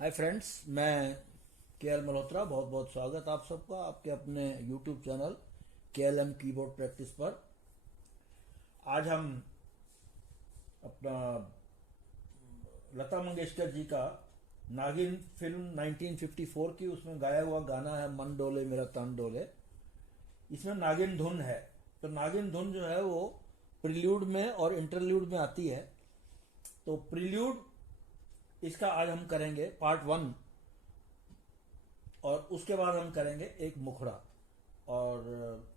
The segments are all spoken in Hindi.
हाय फ्रेंड्स, मैं के एल मल्होत्रा। बहुत बहुत स्वागत आप सबका आपके अपने YouTube channel KLM keyboard practice पर। आज हम अपना लता मंगेशकर जी का नागिन फिल्म 1954 की उसमें गाया हुआ गाना है मन डोले मेरा तन डोले। इसमें नागिन धुन है। तो नागिन धुन जो है वो प्रिल्यूड में और इंटरल्यूड में आती है। तो प्रिल्यूड इसका आज हम करेंगे पार्ट 1, और उसके बाद हम करेंगे एक मुखड़ा, और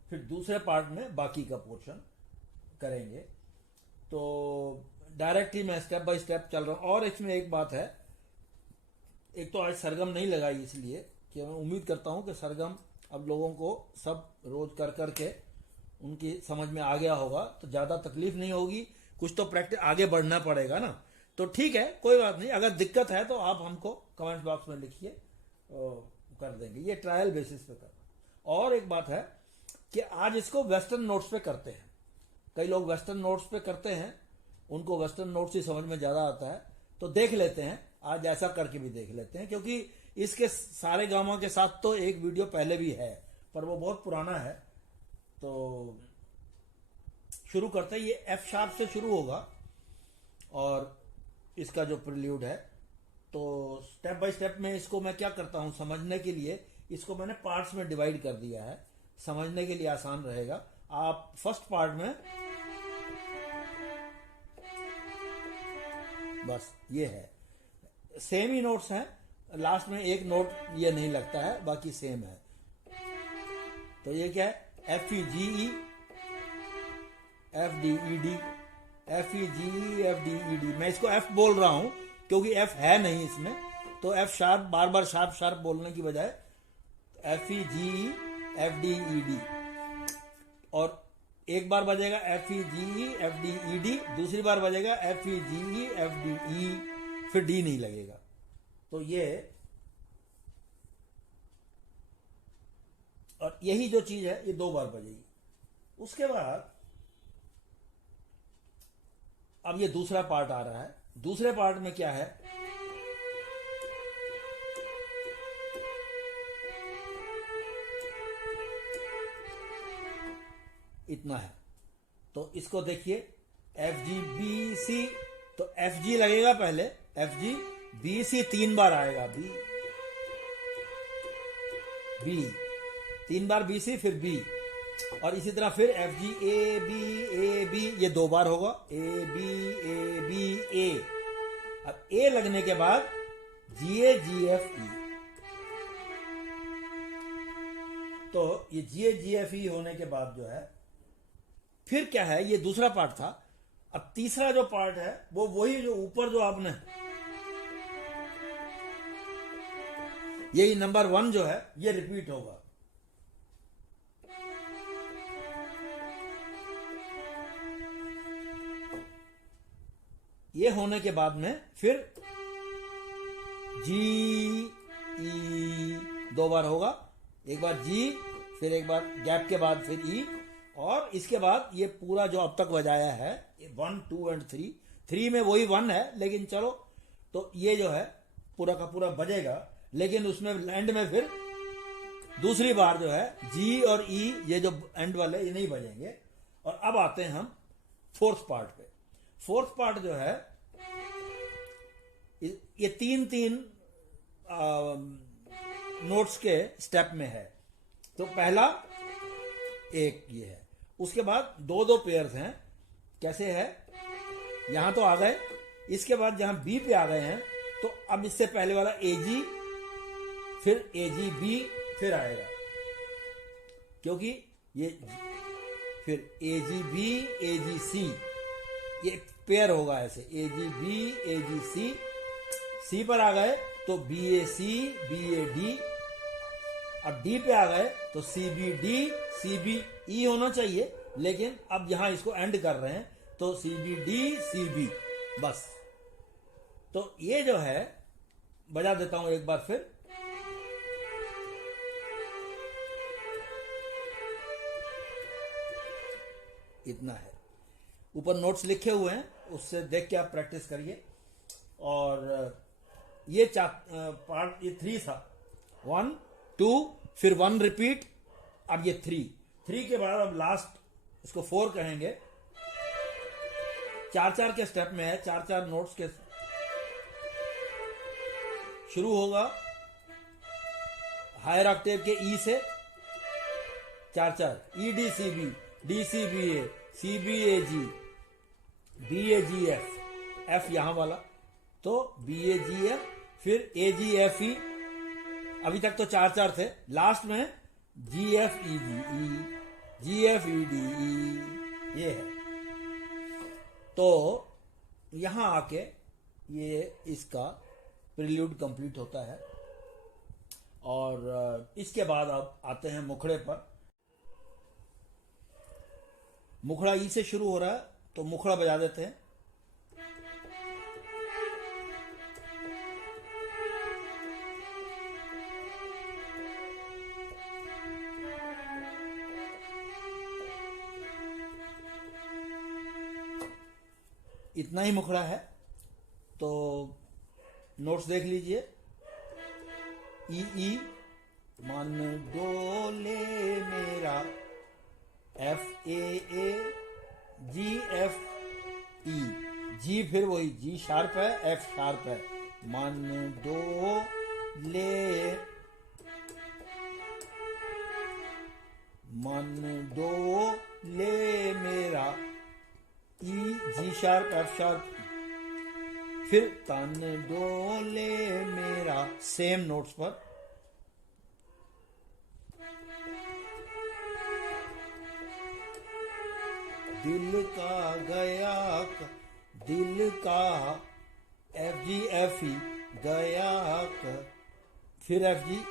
फिर दूसरे पार्ट में बाकी का पोर्शन करेंगे। तो डायरेक्टली मैं स्टेप बाय स्टेप चल रहा हूँ। और इसमें एक बात है, एक तो आज सरगम नहीं लगाई इसलिए कि मैं उम्मीद करता हूँ कि सरगम अब लोगों को सब रोज कर करके उनकी समझ में आ गया होगा, तो ज़्यादा तकलीफ नहीं होगी। कुछ तो प्रैक्टिस आगे बढ़ना पड़ेगा ना, तो ठीक है, कोई बात नहीं। अगर दिक्कत है तो आप हमको कमेंट बॉक्स में लिखिए, कर देंगे। ये ट्रायल बेसिस पे करना। और एक बात है कि आज इसको वेस्टर्न नोट्स पे करते हैं। कई लोग वेस्टर्न नोट्स पे करते हैं, उनको वेस्टर्न नोट्स ही समझ में ज़्यादा आता है। तो देख लेते हैं, आज ऐसा करके भी देख लेते हैं, क्योंकि इसके सारे गामा के साथ तो एक वीडियो पहले भी है, पर वो बहुत पुराना है। तो शुरू करते हैं। ये एफ शार्प से शुरू होगा और इसका जो प्रिल्यूड है। तो स्टेप बाय स्टेप में इसको मैं क्या करता हूं समझने के लिए, इसको मैंने पार्ट्स में डिवाइड कर दिया है, समझने के लिए आसान रहेगा। आप फर्स्ट पार्ट में बस ये है, सेम ही नोट्स हैं, लास्ट में एक नोट ये नहीं लगता है, बाकी सेम है। तो ये क्या है, F E G E F D E D, F E G E F D E D. मैं इसको एफ बोल रहा हूं क्योंकि एफ है नहीं इसमें, तो एफ शार्प बार बार शार्प शार्प बोलने की बजाय F E G E F D E D. और एक बार बजेगा F E G E F D E D, दूसरी बार बजेगा F E G E F D E, फिर डी नहीं लगेगा। तो ये, और यही जो चीज है ये 2 बार बजेगी। उसके बाद अब ये दूसरा पार्ट आ रहा है। दूसरे पार्ट में क्या है, इतना है। तो इसको देखिए, एफ जी बी सी, तो एफ जी लगेगा पहले, एफ जी बी सी 3 बार आएगा, बी बी 3 बार बी सी, फिर बी, और इसी तरह फिर एफ जी ए बी, ये 2 बार होगा, ए बी ए। अब ए लगने के बाद जी ए जी एफ ई। तो ये जी ए जी एफ ई होने के बाद जो है, फिर क्या है, ये दूसरा पार्ट था। अब तीसरा जो पार्ट है वो वही जो ऊपर जो आपने, यही नंबर 1 जो है ये रिपीट होगा। ये होने के बाद में फिर जी ई 2 बार होगा, एक बार जी, फिर एक बार गैप के बाद फिर ई, और इसके बाद ये पूरा जो अब तक बजाया है 1 2 एंड 3 में वही 1 है, लेकिन चलो, तो ये जो है पूरा का पूरा बजेगा, लेकिन उसमें एंड में फिर दूसरी बार जो है जी और ई, ये जो एंड वाले ये नहीं बजेंगे। और अब आते हैं हम फोर्थ पार्ट पे। फोर्थ पार्ट जो है ये 3 नोट्स के स्टेप में है। तो पहला एक ये है, उसके बाद 2 पेयर्स हैं। कैसे है, यहां तो आ गए, इसके बाद जहां बी पे आ गए हैं, तो अब इससे पहले वाला ए जी, फिर ए जी बी, फिर आएगा, क्योंकि ये फिर ए जी बी ए जी सी, ये पेयर होगा ऐसे, ए जी बी ए जी सी, सी पर आ गए तो B A C B A D. अब डी पे आ गए तो C B D C B E होना चाहिए, लेकिन अब यहां इसको एंड कर रहे हैं, तो C B D C B, बस। तो ये जो है, बजा देता हूं एक बार फिर। इतना है, ऊपर नोट्स लिखे हुए हैं, उससे देख के आप प्रैक्टिस करिए। और ये पार्ट, ये 3 था, 1 2, फिर 1 रिपीट, अब ये 3 के बाद अब लास्ट इसको 4 कहेंगे। 4-4 के स्टेप में है, 4-4 नोट्स के। शुरू होगा हायर ऑक्टेव के ई से, 4-4, E D C B, D C B A, C B A G, B A G F, F यहां वाला, तो बी ए जी एफ, फिर ए जी एफ ई। अभी तक तो 4-4 थे, लास्ट में जी एफ ई डी ई, जी एफ ई डी ई, ये है। तो यहां आके ये इसका प्रिल्यूड कंप्लीट होता है। और इसके बाद अब आते हैं मुखड़े पर। मुखड़ा ई से शुरू हो रहा है, तो मुखड़ा बजा देते हैं। इतना ही मुखड़ा है, तो नोट्स देख लीजिए। ई ई, मन डोले मेरा, F A A, G F E, जी फिर वही जी शार्प है, एफ शार्प है, मन डोले, मन डोले मेरा, ई जी शार्प एफ शार्प, फिर तन डोले मेरा, सेम नोट्स पर। दिल का गया, दिल का, एफ जी एफ ई, गया, फिर एफ जी,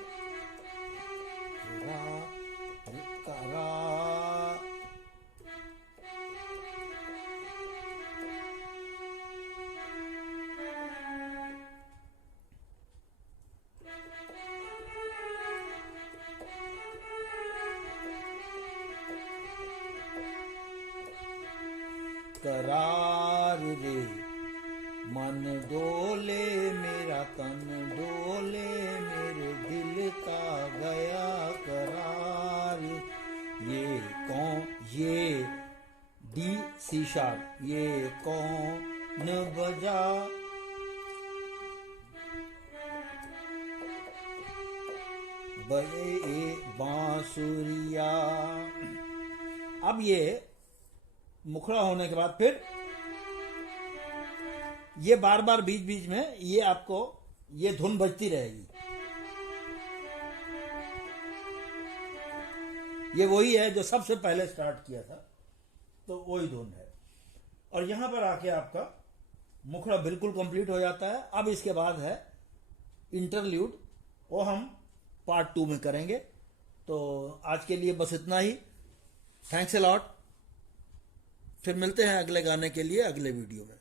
करा, करार रे, मन डोले मेरा, तन डोले मेरे, दिल का गया करार। ये कौन, ये डी सी शार्प, ये कौन बजा, बजे बांसुरिया। अब ये मुखड़ा होने के बाद फिर ये बार बार बीच बीच में ये आपको ये धुन बजती रहेगी। ये वही है जो सबसे पहले स्टार्ट किया था, तो वही धुन है। और यहां पर आके आपका मुखड़ा बिल्कुल कंप्लीट हो जाता है। अब इसके बाद है इंटरल्यूड, वो हम पार्ट 2 में करेंगे। तो आज के लिए बस इतना ही। Thanks a lot. फिर मिलते हैं अगले गाने के लिए अगले वीडियो में।